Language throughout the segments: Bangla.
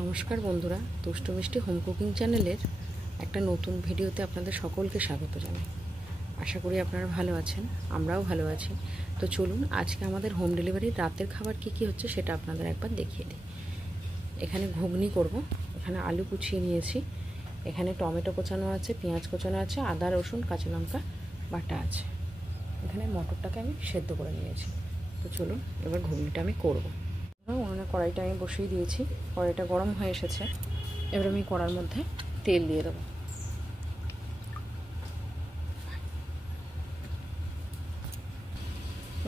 নমস্কার বন্ধুরা, দুষ্টু মিষ্টি হোম কুকিং চ্যানেলের একটা নতুন ভিডিওতে আপনাদের সকলকে স্বাগত জানাই। আশা করি আপনারা ভালো আছেন, আমরাও ভালো আছি। তো চলুন আজকে আমাদের হোম ডেলিভারির রাতের খাবার কি হচ্ছে সেটা আপনাদের একবার দেখিয়ে দিই। এখানে ঘুগনি করব, এখানে আলু কুচিয়ে নিয়েছি, এখানে টমেটো কোচানো আছে, পেঁয়াজ কোচানো আছে, আদা রসুন কাঁচা লঙ্কা বাটা আছে, এখানে মটরটাকে আমি সেদ্ধ করে নিয়েছি। তো চলুন এবার ঘুগনিটা আমি করব। উনুনে কড়াইটা আমি বসিয়ে দিয়েছি, কড়াইটা গরম হয়ে এসেছে। এবার আমি কড়ার মধ্যে তেল দিয়ে দেবো।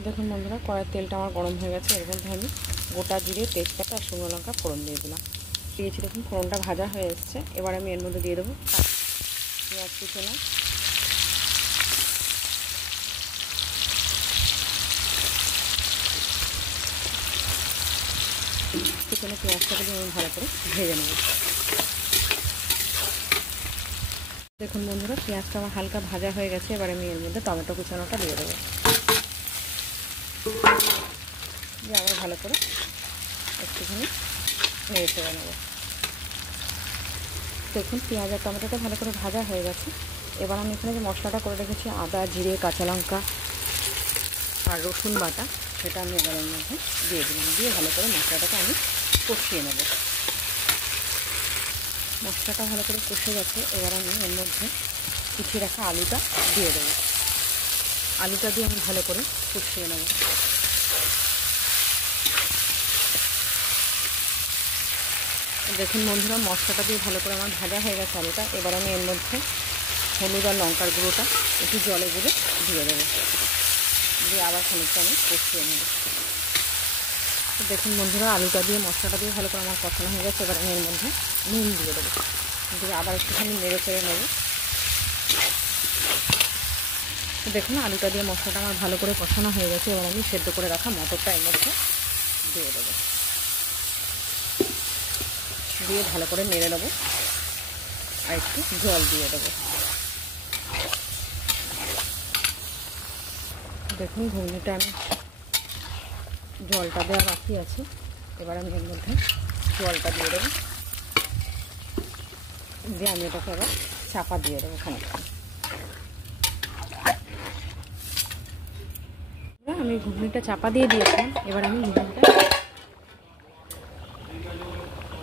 দেখুন বন্ধুরা, কড়াইয়ের তেলটা আমার গরম হয়ে গেছে। এর মধ্যে আমি গোটা জিরে, তেজপাতা আর শুকনো লঙ্কা ফোড়ন দিয়ে দিলাম। দিয়েছি, দেখুন ফোড়নটা ভাজা হয়ে এসছে। এবার আমি এর মধ্যে দিয়ে দেবো পেঁয়াজ কুচনো, পেঁয়াজটাকে দিয়ে আমি ভালো করে ভেজে নেব। দেখুন বন্ধুরা, পেঁয়াজটা আমার হালকা ভাজা হয়ে গেছে। এবার আমি এর মধ্যে টমেটো কুচানোটা দিয়ে দেবো, দিয়ে আবার ভালো করে একটুখানি নেড়ে চেড়ে নেব। দেখুন পেঁয়াজ আর টমেটোটা ভালো করে ভাজা হয়ে গেছে। এবার আমি এখানে যে মশলাটা করে রেখেছি, আদা জিরে কাঁচা লঙ্কা আর রসুন বাটা, সেটা আমি এবার এর মধ্যে দিয়ে দিলাম। দিয়ে ভালো করে মশলাটাকে আমি কষিয়ে নেব। মশলাটা ভালো করে কষে গেছে। এবার আমি এর মধ্যে কুচিয়ে রাখা আলুটা দিয়ে দেবো। আলুটা দিয়ে আমি ভালো করে কষিয়ে নেব। দেখুন বন্ধুরা, মশলাটা দিয়ে ভালো করে আমার ভাজা হয়ে গেছে আলুটা। এবার আমি এর মধ্যে হলুদ আর লঙ্কার গুঁড়োটা একটু জলে গুঁড়ো দিয়ে দেবো, দিয়ে আবার খানিকটা আমি কষিয়ে নেব। দেখুন বন্ধুরা, আলুটা দিয়ে মশলাটা দিয়ে ভালো করে আমার কষানো হয়ে গেছে। এবার আমি এর মধ্যে নুন দিয়ে দেবো, দিয়ে আবার একটুখানি নেড়ে চেড়ে নেব। দেখুন আলুটা দিয়ে মশলাটা আমার ভালো করে কষানো হয়ে গেছে। এবার আমি সেদ্ধ করে রাখা মটরটা এর মধ্যে দিয়ে দেবো, দিয়ে ভালো করে নেড়ে নেবো আর একটু জল দিয়ে দেবো। দেখুন ঘুগনিটা আমি জলটা দেওয়া বাকি আছে। এবার আমি এর মধ্যে জলটা দিয়ে দেবো, দিয়ে আমি এটাকে আবার চাপা দিয়ে দেবো খানিকটা। আমি ঘুগনিটা চাপা দিয়ে দিয়েছিলাম। এবার আমি ঘুগনিটা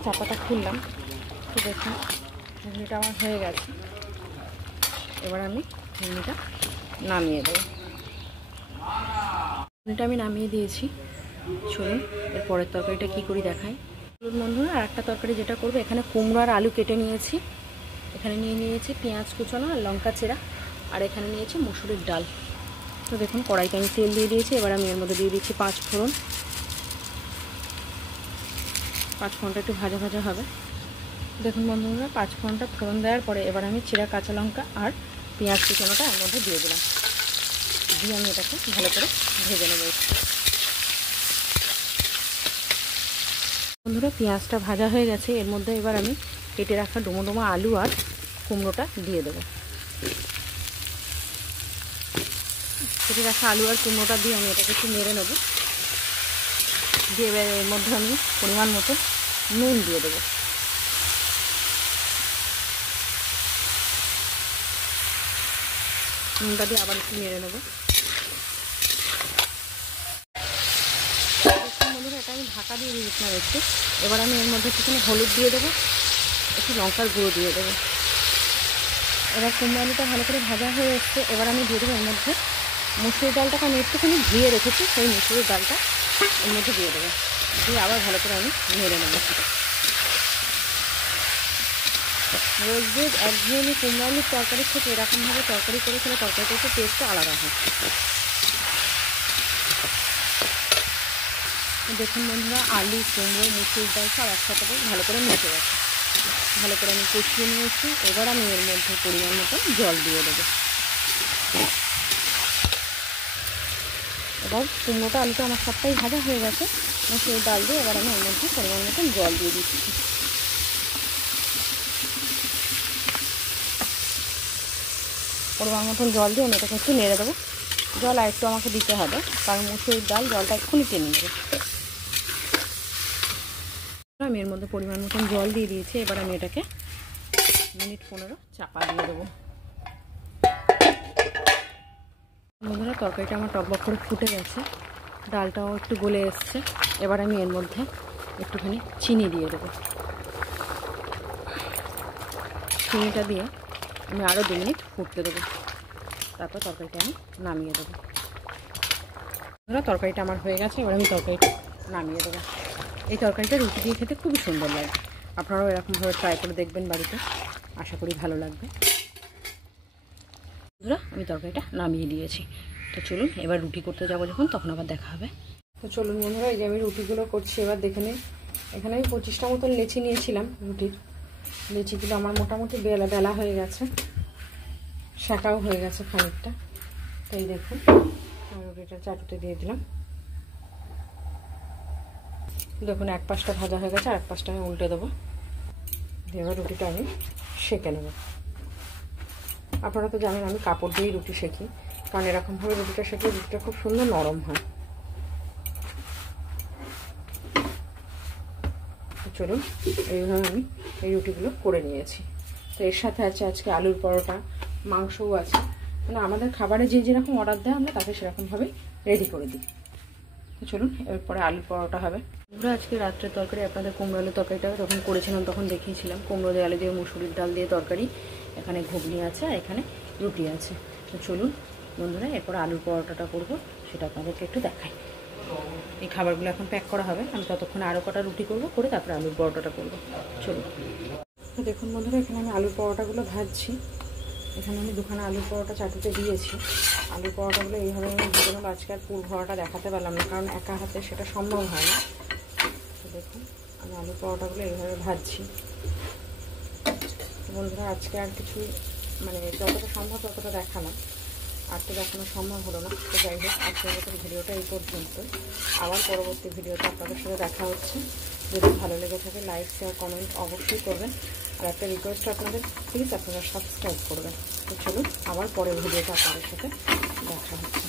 চাপাটা খুললাম, তো দেখুন ঘুগনিটা আমার হয়ে গেছে। এবার আমি ঘুগনিটা নামিয়ে দেবো। ঘুগনিটা আমি নামিয়ে দিয়েছি। চলুন এর পরের তরকারিটা কী করি দেখাই। চলুন বন্ধুরা, আর একটা তরকারি যেটা করবো, এখানে কুমড়ো আর আলু কেটে নিয়েছি, এখানে নিয়েছি পেঁয়াজ কুচানো আর লঙ্কা চেরা, আর এখানে নিয়েছি মুসুরির ডাল। তো দেখুন কড়াইতে আমি তেল দিয়ে দিয়েছি। এবার আমি এর মধ্যে দিয়ে দিচ্ছি পাঁচ ফোড়নটা একটু ভাজা ভাজা হবে। দেখুন বন্ধুরা, পাঁচ ফোড়নটা ফোড়ন দেওয়ার পরে এবার আমি চেরা কাঁচা লঙ্কা আর পেঁয়াজ কুচানোটা এর মধ্যে দিয়ে দিলাম, দিয়ে আমি এটাকে ভালো করে ভেজে নেব। বন্ধুরা, পেঁয়াজটা ভাজা হয়ে গেছে। এর মধ্যে এবার আমি কেটে রাখা ডুমো ডুমো আলু আর কুমড়োটা দিয়ে দেবো। কেটে রাখা আলু আর কুমড়োটা দিয়ে আমি এটাকে একটু নেড়ে নেব, দিয়ে এবার এর মধ্যে আমি পরিমাণ মতো নুন দিয়ে দেবো। নুনটা দিয়ে আবার একটু নেড়ে নেব। বন্ধুরা, এটা আমি ঢাকা দিয়ে দিয়েছিলাম একটু। এবার আমি এর মধ্যে একটুখানি হলুদ দিয়ে দেবো, একটু লঙ্কার গুঁড়ো দিয়ে দেবো। এবার কুমড়ো আলুটা ভালো করে ভাজা হয়ে এসছে। এবার আমি দিয়ে দেবো এর মধ্যে মুসুরির ডালটাকে আমি একটুখানি ধুয়ে রেখেছি, সেই মুসুরির ডালটা এর মধ্যে দিয়ে দেবো, দিয়ে আবার ভালো করে আমি নেড়ে নেব। রোজ রোজ একঘেয়েমি কুমড়ো আলুর তরকারির থেকে এরকমভাবে তরকারি করে খেলে তরকারিটা একটু টেস্টটা আলাদা হয়। দেখুন বন্ধুরা, আলু কুমড়ো মুসুরির ডাল সব একসাথে ভালো করে মেখে গেছে, ভালো করে আমি কষিয়ে নিয়েছি। এবার আমি এর মধ্যে পরিমাণ মতো জল দিয়ে দেবো। এবার কুমড়োটা আলুটা আমার সবটাই ভাজা হয়ে গেছে, সেই ডাল দিয়ে এবার আমি এর মধ্যে পরিমাণ মতন জল দিয়ে দিচ্ছি। পরিমাণ মতন জল দিয়ে আমি এটাকে একটু নেড়ে দেবো। জল আর একটু আমাকে দিতে হবে, কারণ মুসুরির ডাল জলটা এক্ষুনি টেনে নেবে। আমি এর মধ্যে পরিমাণ মতন জল দিয়ে দিয়েছি। এবার আমি এটাকে মিনিট 15 চাপা দিয়ে দেবো। বন্ধুরা, তরকারিটা আমার টকবক করে ফুটে গেছে, ডালটাও একটু গলে এসছে। এবার আমি এর মধ্যে একটুখানি চিনি দিয়ে দেবো। চিনিটা দিয়ে আমি আরও 2 মিনিট ফুটতে দেবো, তারপর তরকারিটা আমি নামিয়ে দেবো। বন্ধুরা, তরকারিটা আমার হয়ে গেছে, এবার আমি তরকারিটা নামিয়ে দেবো। এই তরকারিটা রুটি দিয়ে খেতে খুবই সুন্দর লাগে। আপনারাও এরকমভাবে ট্রাই করে দেখবেন বাড়িতে, আশা করি ভালো লাগবে। বন্ধুরা, আমি তরকারিটা নামিয়ে দিয়েছি। তো চলুন এবার রুটি করতে যাবো যখন, তখন আবার দেখা হবে। তো চলুন বন্ধুরা, এই যে আমি রুটিগুলো করছি, এবার দেখে নিন। এখানে আমি 25টা মতন লেচি নিয়েছিলাম রুটির। লেচিগুলো আমার মোটামুটি বেলা হয়ে গেছে, শাঁকাও হয়ে গেছে খানিকটা। তাই দেখুন, আমি রুটিটা চাটুতে দিয়ে দিলাম। দেখুন, এক পাশটা ভাজা হয়ে গেছে, আর এক পাশটা আমি উল্টে দেবো। দিয়ে এবার রুটিটা আমি সেঁকে নেব। আপনারা তো জানেন আমি কাপড় দিয়েই রুটি সেঁকি, কারণ এরকমভাবে রুটিটা সেঁকে রুটিটা খুব সুন্দর নরম হয়। চলুন, এইভাবে আমি এই রুটিগুলো করে নিয়েছি। তো এর সাথে আছে আজকে আলুর পরোটা, মাংসও আছে। মানে আমাদের খাবারে যে যেরকম অর্ডার দেয় আমরা তাকে সেরকমভাবে রেডি করে দিই। তো চলুন, এরপরে আলুর পরোটা হবে। আমরা আজকে রাত্রের তরকারি আপনাদের কুমড়ো আলুর তরকারিটা যখন করেছিলাম তখন দেখিয়েছিলাম। কুমড়ো দিয়ে আলু দিয়ে মুসুরির ডাল দিয়ে তরকারি, এখানে ঘুগনি আছে আর এখানে রুটি আছে। তো চলুন বন্ধুরা, এরপরে আলুর পরোটাটা করবো, সেটা আপনাদেরকে একটু দেখাই। এই খাবারগুলো এখন প্যাক করা হবে, আমি ততক্ষণে আরও কটা রুটি করবো, করে তারপরে আলুর পরোটাটা করবো। চলুন। তো দেখুন বন্ধুরা, এখানে আমি আলুর পরোটাগুলো ভাজছি। এখানে আমি 2খানা আলুর পরোটা চাটুতে দিয়েছি। আলুর পরোটাগুলো এইভাবে আমি ভেজে নেবো। আজকে আর পুর ভরাটা দেখাতে পারলাম না, কারণ একা হাতে সেটা সম্ভব হয় না। তো দেখুন, আমি আলুর পরোটাগুলো এইভাবে ভাজছি। তো বন্ধুরা, আজকে আর কিছু মানে যতটা সম্ভব ততটা দেখালাম, আর তো দেখানো সম্ভব হলো না। তো যাই হোক, আজকের মতন ভিডিওটা এই পর্যন্ত। আবার পরবর্তী ভিডিওতে আপনাদের সাথে দেখা হচ্ছে। যদি ভালো লেগে থাকে লাইক, শেয়ার, কমেন্ট অবশ্যই করবেন। আর একটা রিকোয়েস্ট আপনাদের, প্লিজ আপনারা সাবস্ক্রাইব করবেন। তো চলুন, আবার পরের ভিডিওতে আপনাদের সাথে দেখা হচ্ছে।